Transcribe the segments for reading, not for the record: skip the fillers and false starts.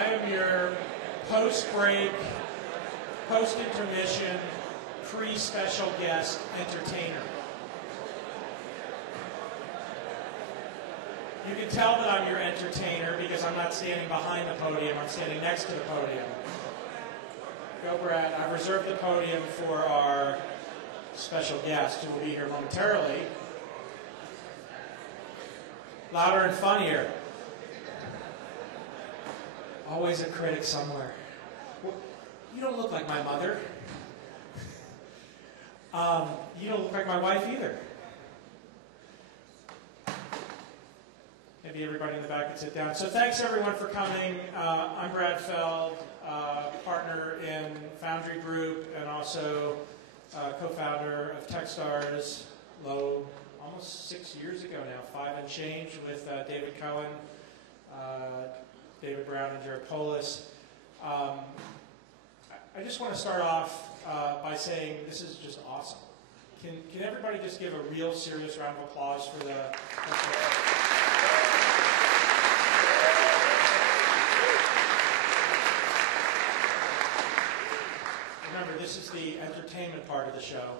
I am your post-break, post-intermission, pre-special guest entertainer. You can tell that I'm your entertainer because I'm not standing behind the podium, I'm standing next to the podium. Go, Brad. I've reserved the podium for our special guest who will be here momentarily. Louder and funnier. Always a critic somewhere. Well, you don't look like my mother. You don't look like my wife either. Maybe everybody in the back can sit down. So thanks everyone for coming. I'm Brad Feld, partner in Foundry Group and also co-founder of Tech Stars, almost 6 years ago now, 5 and change, with David Cohen, David Brown, and Jared Polis. I just want to start off by saying this is just awesome. Can everybody just give a real serious round of applause for the Remember, this is the entertainment part of the show.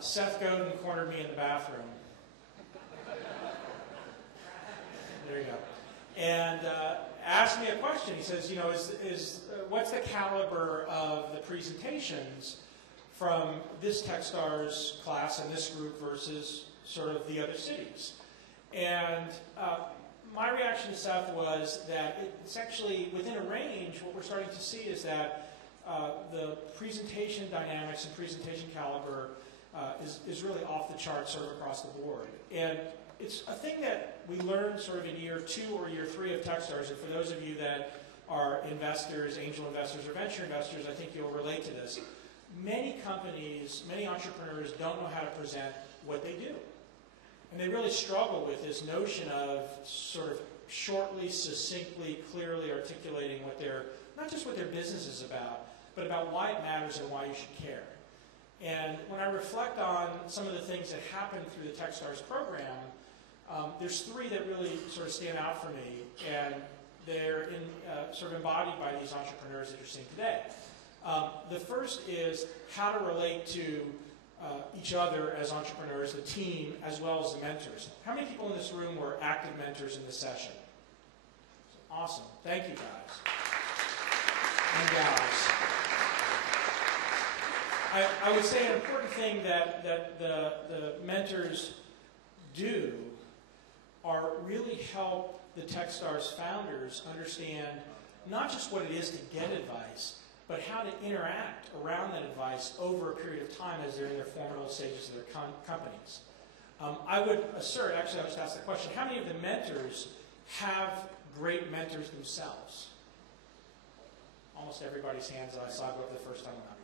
Seth Godin cornered me in the bathroom. There you go. And asked me a question. He says, you know, what's the caliber of the presentations from this Tech Stars class and this group versus sort of the other cities? And my reaction to Seth was that it's actually within a range. What we're starting to see is that the presentation dynamics and presentation caliber is really off the charts sort of across the board. And it's a thing that we learned sort of in year 2 or year 3 of Techstars, and for those of you that are investors, angel investors, or venture investors, I think you'll relate to this. Many companies, many entrepreneurs don't know how to present what they do. And they really struggle with this notion of sort of shortly, succinctly, clearly articulating what not just what their business is about, but about why it matters and why you should care. And when I reflect on some of the things that happened through the Techstars program, there's 3 that really sort of stand out for me, and they're sort of embodied by these entrepreneurs that you're seeing today. The first is how to relate to each other as entrepreneurs, the team, as well as the mentors. How many people in this room were active mentors in this session? Awesome. Thank you, guys. And gals. I would say an important thing that the mentors do are really help the Techstars founders understand not just what it is to get advice, but how to interact around that advice over a period of time as they're in their formative stages of their companies. I would assert, actually I was asked the question, how many of the mentors have great mentors themselves? Almost everybody's hands that I saw go up the first time around.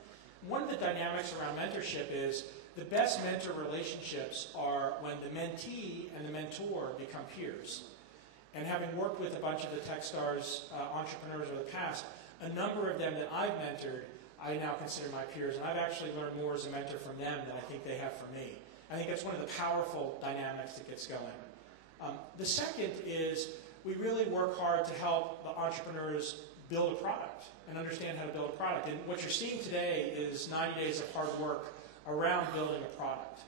One of the dynamics around mentorship is the best mentor relationships are when the mentee and the mentor become peers. And having worked with a bunch of the Techstars entrepreneurs over the past, a number of them that I've mentored, I now consider my peers, and I've actually learned more as a mentor from them than I think they have from me. I think that's one of the powerful dynamics that gets going. The second is we really work hard to help the entrepreneurs build a product and understand how to build a product. And what you're seeing today is 90 days of hard work around building a product.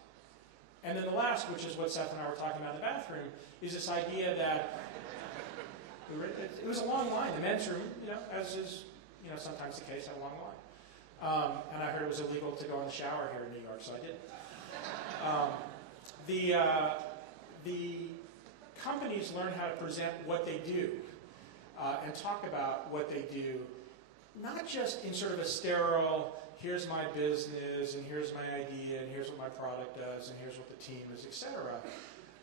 And then the last, which is what Seth and I were talking about in the bathroom, is this idea that it was a long line. The men's room, as is sometimes the case, had a long line. And I heard it was illegal to go in the shower here in New York, so I did. The companies learn how to present what they do and talk about what they do, not just in sort of a sterile, here's my business, and here's my idea, and here's what my product does, and here's what the team is, etc.,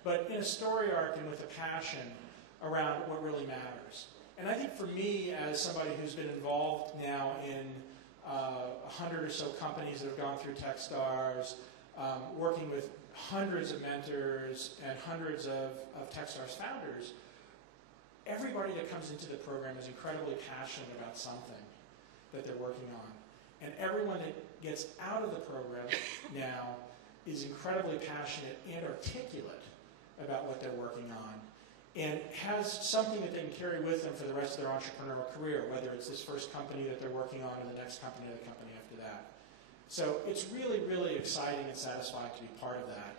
but in a story arc and with a passion around what really matters. And I think for me, as somebody who's been involved now in 100 or so companies that have gone through Techstars, working with hundreds of mentors and hundreds of Techstars founders, everybody that comes into the program is incredibly passionate about something that they're working on. And everyone that gets out of the program now is incredibly passionate and articulate about what they're working on. and has something that they can carry with them for the rest of their entrepreneurial career, whether it's this first company that they're working on or the next company or the company after that. So it's really, really exciting and satisfying to be part of that.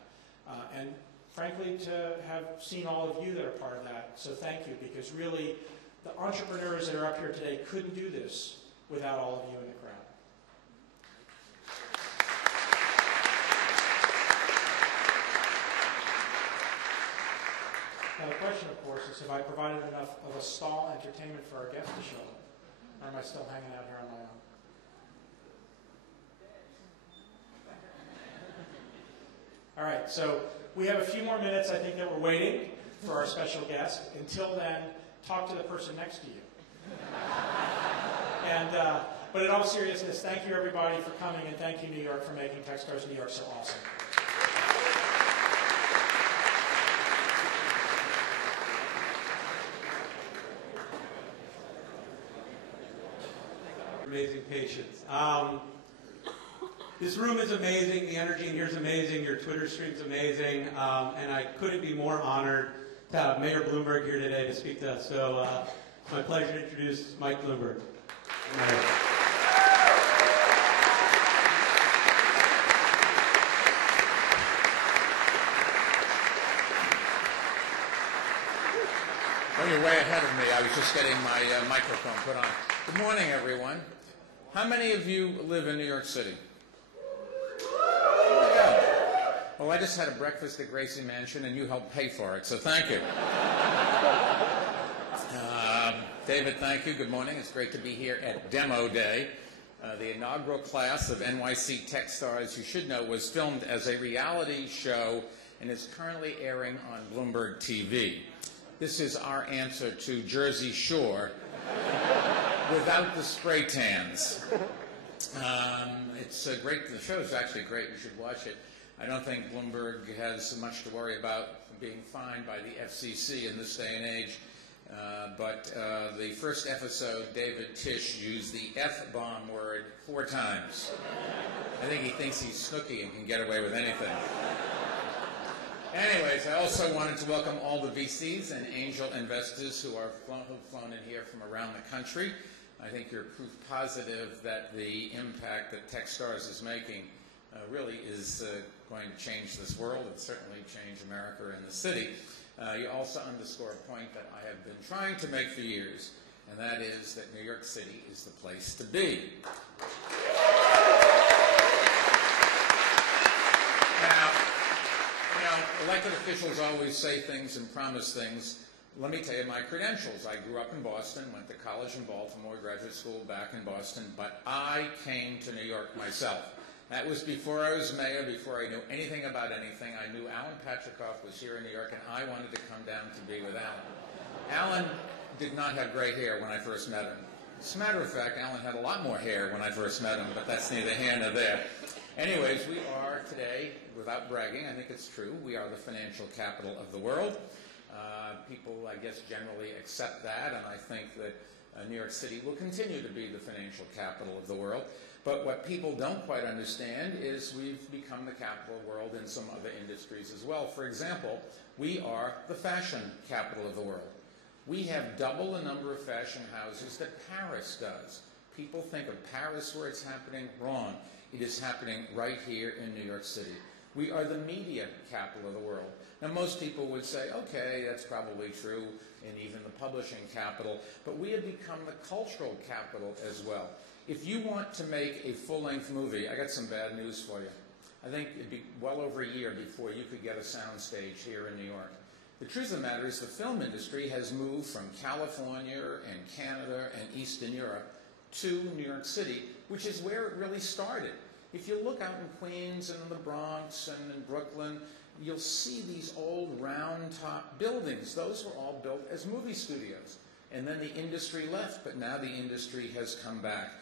And frankly, to have seen all of you that are part of that. So thank you, because really, the entrepreneurs that are up here today couldn't do this without all of you in the crowd. Now the question, of course, is have I provided enough of a stall entertainment for our guests to show up? Or am I still hanging out here on my own? All right, so we have a few more minutes, I think, that we're waiting for our special guest. Until then, talk to the person next to you. But in all seriousness, thank you, everybody, for coming, and thank you, New York, for making Techstars New York so awesome. Amazing patience. This room is amazing. The energy in here is amazing. Your Twitter stream's amazing. And I couldn't be more honored to have Mayor Bloomberg here today to speak to us. So it's my pleasure to introduce Mike Bloomberg. Well, you're way ahead of me. I was just getting my microphone put on. Good morning, everyone. How many of you live in New York City? Oh, yeah. Well, I just had a breakfast at Gracie Mansion, and you helped pay for it, so thank you. David, thank you. Good morning. It's great to be here at Demo Day. The inaugural class of NYC Tech Stars, you should know, was filmed as a reality show and is currently airing on Bloomberg TV. This is our answer to Jersey Shore without the spray tans. It's great. The show is actually great. You should watch it. I don't think Bloomberg has much to worry about being fined by the FCC in this day and age. But the first episode, David Tisch used the F-bomb word 4 times. I think he thinks he's Snooki and can get away with anything. Anyways, I also wanted to welcome all the VCs and angel investors who've flown in here from around the country. I think you're proof positive that the impact that Techstars is making really is going to change this world and certainly change America and the city. You also underscore a point that I have been trying to make for years, and that is that New York City is the place to be. Now, elected officials always say things and promise things. Let me tell you my credentials. I grew up in Boston, went to college in Baltimore, graduate school back in Boston, but I came to New York myself. That was before I was mayor, before I knew anything about anything. I knew Alan Patricoff was here in New York, and I wanted to come down to be with Alan. Alan did not have gray hair when I first met him. As a matter of fact, Alan had a lot more hair when I first met him, but that's neither here nor there. Anyways, we are today, without bragging, I think it's true, we are the financial capital of the world. People, I guess, generally accept that, and I think that New York City will continue to be the financial capital of the world. But what people don't quite understand is we've become the capital of the world in some other industries as well. For example, we are the fashion capital of the world. We have double the number of fashion houses that Paris does. People think of Paris where it's happening. Wrong. It is happening right here in New York City. We are the media capital of the world. Now, most people would say, okay, that's probably true, and even the publishing capital, but we have become the cultural capital as well. If you want to make a full-length movie, I got some bad news for you. I think it'd be well over a year before you could get a soundstage here in New York. The truth of the matter is the film industry has moved from California and Canada and Eastern Europe to New York City, which is where it really started. If you look out in Queens and in the Bronx and in Brooklyn, you'll see these old round-top buildings. Those were all built as movie studios. And then the industry left, but now the industry has come back.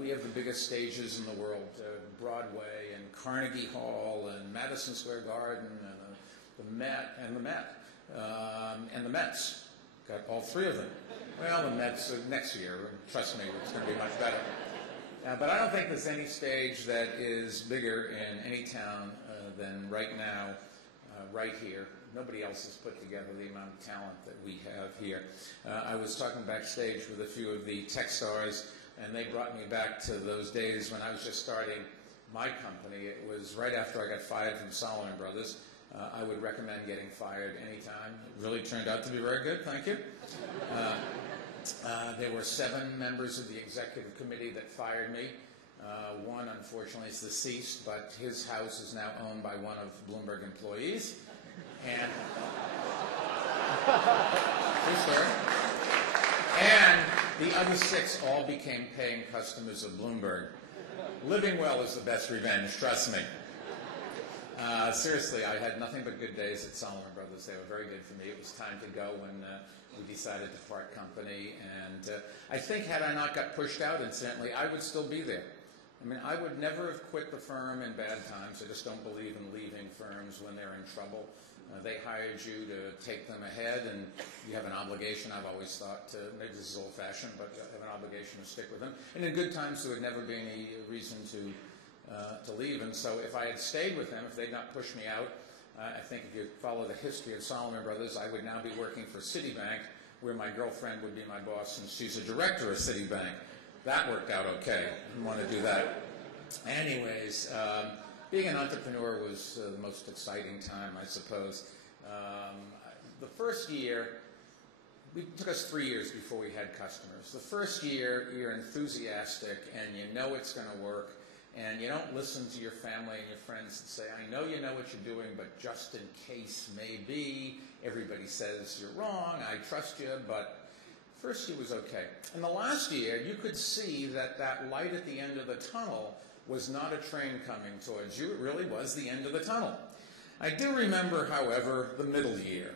We have the biggest stages in the world, Broadway and Carnegie Hall and Madison Square Garden and the Met and the Mets. Got all 3 of them. Well, the Mets next year, trust me, it's going to be much better. But I don't think there's any stage that is bigger in any town than right now right here. Nobody else has put together the amount of talent that we have here. I was talking backstage with a few of the Tech Stars, and they brought me back to those days when I was just starting my company. It was right after I got fired from Salomon Brothers. I would recommend getting fired anytime. It really turned out to be very good, thank you. There were 7 members of the executive committee that fired me. One, unfortunately, is deceased, but his house is now owned by one of Bloomberg employees. And, true story. And the other 6 all became paying customers of Bloomberg. Living well is the best revenge, trust me. Seriously, I had nothing but good days at Salomon Brothers. They were very good for me. It was time to go when we decided to part company. And I think had I not got pushed out, incidentally, I would still be there. I mean, I would never have quit the firm in bad times. I just don't believe in leaving firms when they're in trouble. They hired you to take them ahead, and you have an obligation, I've always thought, maybe this is old-fashioned, but you have an obligation to stick with them. And in good times, there would never be any reason to leave. And so if I had stayed with them, if they'd not pushed me out, I think if you follow the history of Salomon Brothers, I would now be working for Citibank, where my girlfriend would be my boss, since she's a director of Citibank. That worked out okay. Didn't want to do that. Anyways, being an entrepreneur was the most exciting time, I suppose. The first year, it took us 3 years before we had customers. The first year, you're enthusiastic and you know it's going to work, and you don't listen to your family and your friends and say, I know you know what you're doing, but just in case, maybe. Everybody says you're wrong, I trust you, but first year was okay. And the last year, you could see that that light at the end of the tunnel was not a train coming towards you. It really was the end of the tunnel. I do remember, however, the middle year.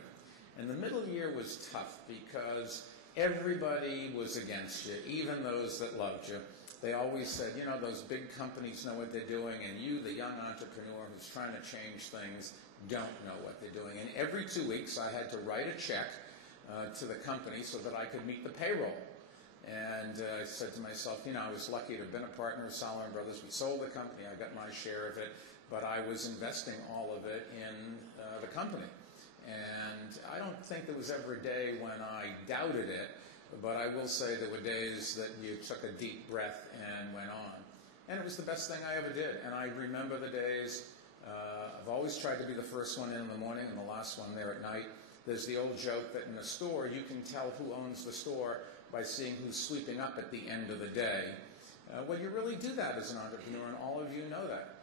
And the middle year was tough because everybody was against you, even those that loved you. They always said, you know, those big companies know what they're doing, and you, the young entrepreneur who's trying to change things, don't know what they're doing. And every 2 weeks, I had to write a check to the company so that I could meet the payroll. And I said to myself, you know, I was lucky to have been a partner of Salomon Brothers. We sold the company. I got my share of it, but I was investing all of it in the company. And I don't think there was ever a day when I doubted it, but I will say there were days that you took a deep breath and went on. And it was the best thing I ever did. And I remember the days, I've always tried to be the first one in the morning and the last one there at night. There's the old joke that in a store, you can tell who owns the store by seeing who's sweeping up at the end of the day. Well, you really do that as an entrepreneur, and all of you know that.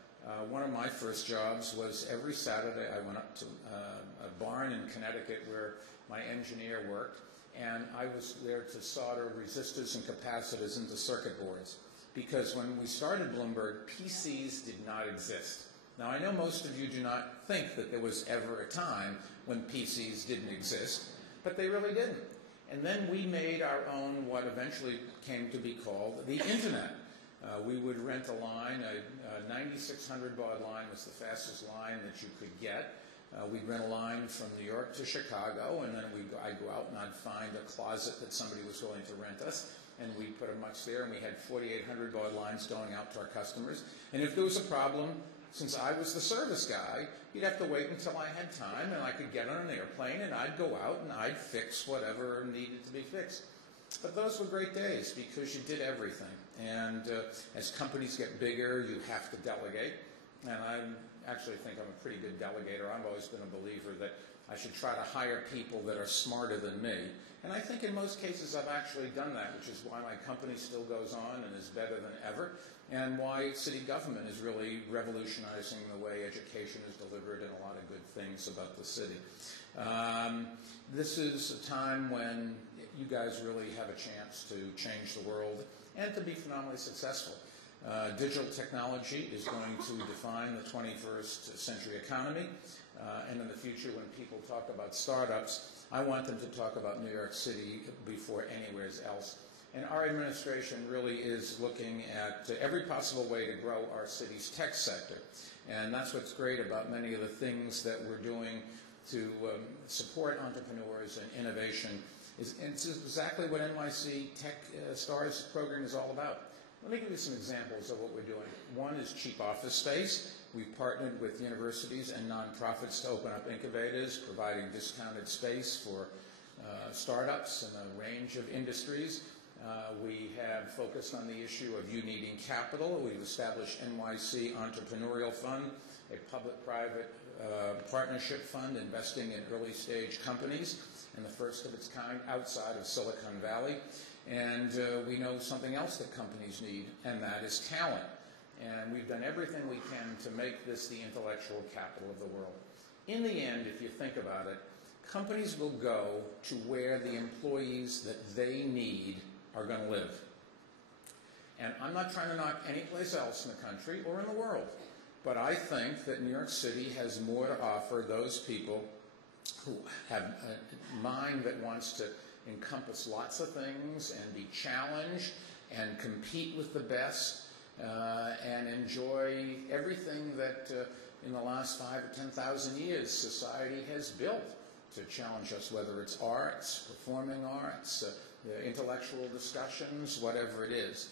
One of my first jobs was every Saturday I went up to a barn in Connecticut where my engineer worked, and I was there to solder resistors and capacitors into circuit boards. Because when we started Bloomberg, PCs did not exist. Now, I know most of you do not think that there was ever a time when PCs didn't exist, but they really didn't. And then we made our own, what eventually came to be called the Internet. We would rent a line, a 9600 baud line was the fastest line that you could get. We'd rent a line from New York to Chicago, and then I'd go out and I'd find a closet that somebody was willing to rent us, and we'd put a much there, and we had 4800 baud lines going out to our customers. And if there was a problem, since I was the service guy, you'd have to wait until I had time, and I could get on an airplane, and I'd go out and I'd fix whatever needed to be fixed. But those were great days because you did everything. And as companies get bigger, you have to delegate. And I actually think I'm a pretty good delegator. I've always been a believer that I should try to hire people that are smarter than me. And I think in most cases I've actually done that, which is why my company still goes on and is better than ever, and why city government is really revolutionizing the way education is delivered and a lot of good things about the city. This is a time when you guys really have a chance to change the world and to be phenomenally successful. Digital technology is going to define the 21st century economy, and in the future when people talk about startups, I want them to talk about New York City before anywhere else. And our administration really is looking at every possible way to grow our city's tech sector. And that's what's great about many of the things that we're doing to support entrepreneurs and innovation. It's exactly what NYC Tech Stars program is all about. Let me give you some examples of what we're doing. One is cheap office space. We've partnered with universities and nonprofits to open up incubators, providing discounted space for startups in a range of industries. We have focused on the issue of you needing capital. We've established NYC Entrepreneurial Fund, a public-private partnership fund investing in early-stage companies, and the first of its kind outside of Silicon Valley. And we know something else that companies need, and that is talent. And we've done everything we can to make this the intellectual capital of the world. In the end, if you think about it, companies will go to where the employees that they need are going to live. And I'm not trying to knock any place else in the country or in the world, but I think that New York City has more to offer those people who have a mind that wants to encompass lots of things and be challenged and compete with the best and enjoy everything that in the last 5,000 or 10,000 years society has built to challenge us, whether it's arts, performing arts, intellectual discussions, whatever it is.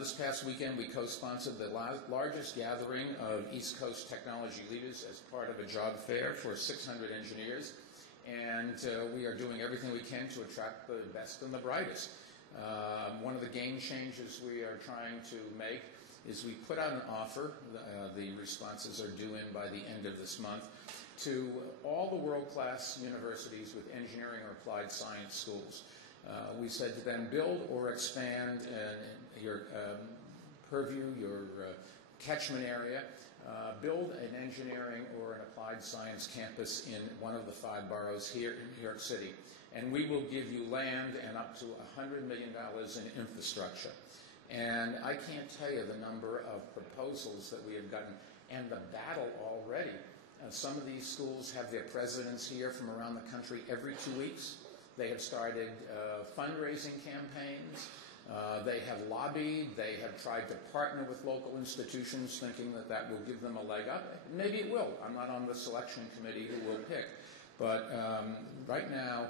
This past weekend we co-sponsored the largest gathering of East Coast technology leaders as part of a job fair for 600 engineers, and we are doing everything we can to attract the best and the brightest. One of the game changes we are trying to make is we put out an offer, the responses are due in by the end of this month, to all the world-class universities with engineering or applied science schools. We said to them, build or expand your purview, your catchment area, build an engineering or an applied science campus in one of the 5 boroughs here in New York City. And we will give you land and up to $100 million in infrastructure. And I can't tell you the number of proposals that we have gotten and the battle already. Some of these schools have their presidents here from around the country every 2 weeks. They have started fundraising campaigns. They have lobbied. They have tried to partner with local institutions thinking that that will give them a leg up. Maybe it will. I'm not on the selection committee who will pick. But right now,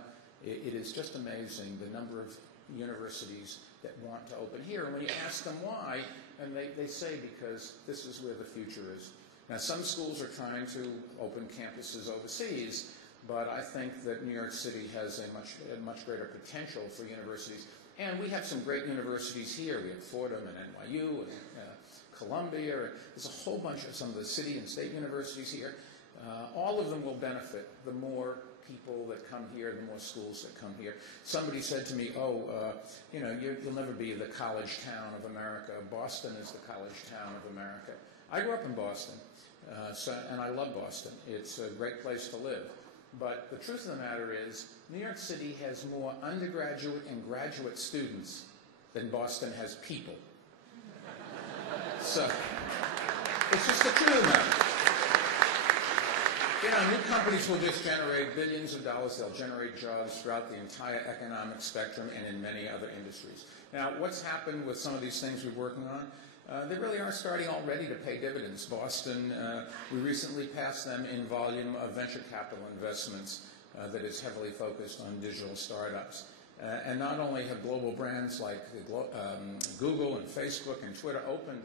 it is just amazing the number of universities that want to open here. And when you ask them why, and they say because this is where the future is. Now, some schools are trying to open campuses overseas, but I think that New York City has a much greater potential for universities. And we have some great universities here. We have Fordham and NYU and Columbia. There's a whole bunch of some of the city and state universities here. All of them will benefit the more people that come here, the more schools that come here. Somebody said to me, you'll never be the college town of America. Boston is the college town of America. I grew up in Boston, and I love Boston. It's a great place to live. But the truth of the matter is, New York City has more undergraduate and graduate students than Boston has people. So, it's just the truth of the matter. New companies will just generate billions of dollars. They'll generate jobs throughout the entire economic spectrum and in many other industries. Now, what's happened with some of these things we're working on? They really are starting already to pay dividends. Boston, we recently passed them in volume of venture capital investments that is heavily focused on digital startups. And not only have global brands like Google and Facebook and Twitter opened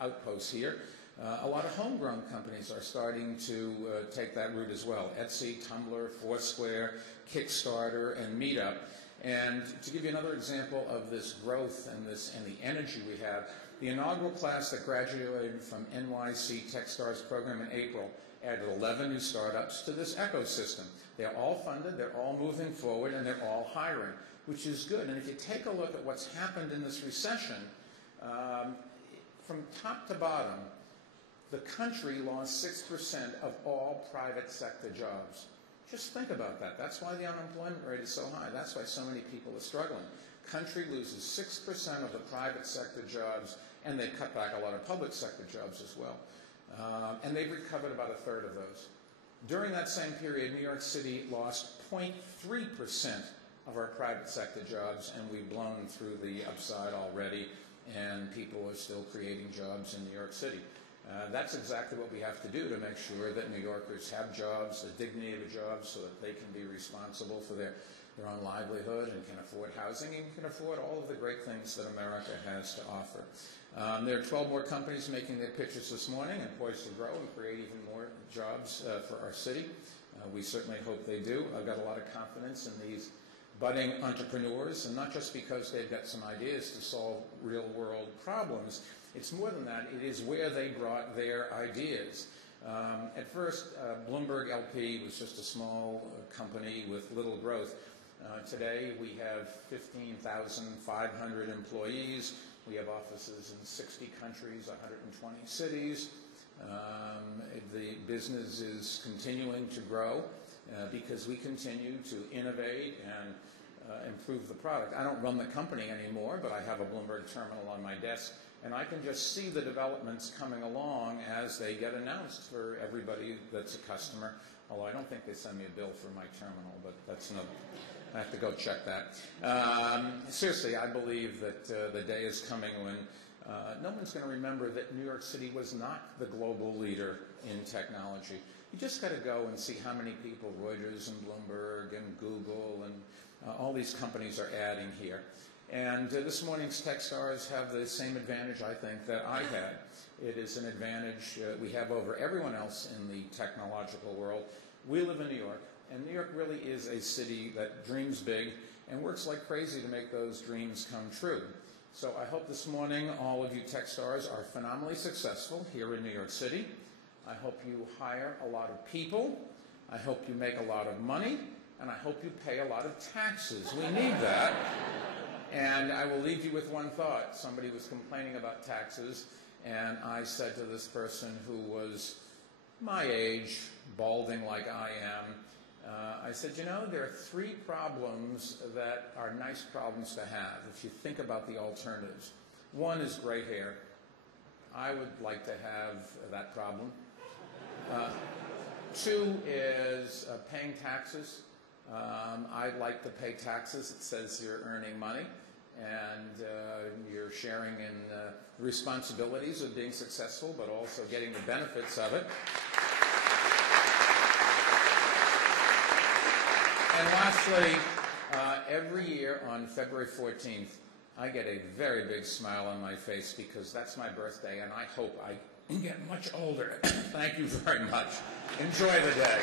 outposts here, a lot of homegrown companies are starting to take that route as well. Etsy, Tumblr, Foursquare, Kickstarter, and Meetup. And to give you another example of this growth and the energy we have, the inaugural class that graduated from NYC Tech Stars program in April added 11 new startups to this ecosystem. They're all funded, they're all moving forward, and they're all hiring, which is good. And if you take a look at what's happened in this recession, from top to bottom, the country lost 6% of all private sector jobs. Just think about that. That's why the unemployment rate is so high. That's why so many people are struggling. Country loses 6% of the private sector jobs, and they cut back a lot of public sector jobs as well. And they've recovered about a third of those. During that same period, New York City lost 0.3% of our private sector jobs, and we've blown through the upside already, and people are still creating jobs in New York City. That's exactly what we have to do to make sure that New Yorkers have jobs, the dignity of a job, so that they can be responsible for their own livelihood and can afford housing and can afford all of the great things that America has to offer. There are 12 more companies making their pitches this morning and poised to grow and create even more jobs for our city. We certainly hope they do. I've got a lot of confidence in these budding entrepreneurs, and not just because they've got some ideas to solve real-world problems. It's more than that. It is where they brought their ideas. At first, Bloomberg LP was just a small company with little growth. Today, we have 15,500 employees. We have offices in 60 countries, 120 cities. The business is continuing to grow because we continue to innovate and improve the product. I don't run the company anymore, but I have a Bloomberg terminal on my desk, and I can just see the developments coming along as they get announced for everybody that's a customer, although I don't think they send me a bill for my terminal, but that's no, I have to go check that. Seriously, I believe that the day is coming when no one's going to remember that New York City was not the global leader in technology. You just got to go and see how many people Reuters and Bloomberg and Google and all these companies are adding here. And this morning's Tech Stars have the same advantage, I think, that I had. It is an advantage we have over everyone else in the technological world. We live in New York, and New York really is a city that dreams big and works like crazy to make those dreams come true. So I hope this morning all of you Tech Stars are phenomenally successful here in New York City. I hope you hire a lot of people. I hope you make a lot of money. And I hope you pay a lot of taxes. We need that. And I will leave you with one thought. Somebody was complaining about taxes, and I said to this person who was my age, balding like I am, I said, you know, there are 3 problems that are nice problems to have if you think about the alternatives. One is gray hair. I would like to have that problem. 2 is paying taxes. I'd like to pay taxes. It says you're earning money and you're sharing in the responsibilities of being successful, but also getting the benefits of it. And lastly, every year on February 14th, I get a very big smile on my face because that's my birthday, and I hope I get much older. Thank you very much. Enjoy the day.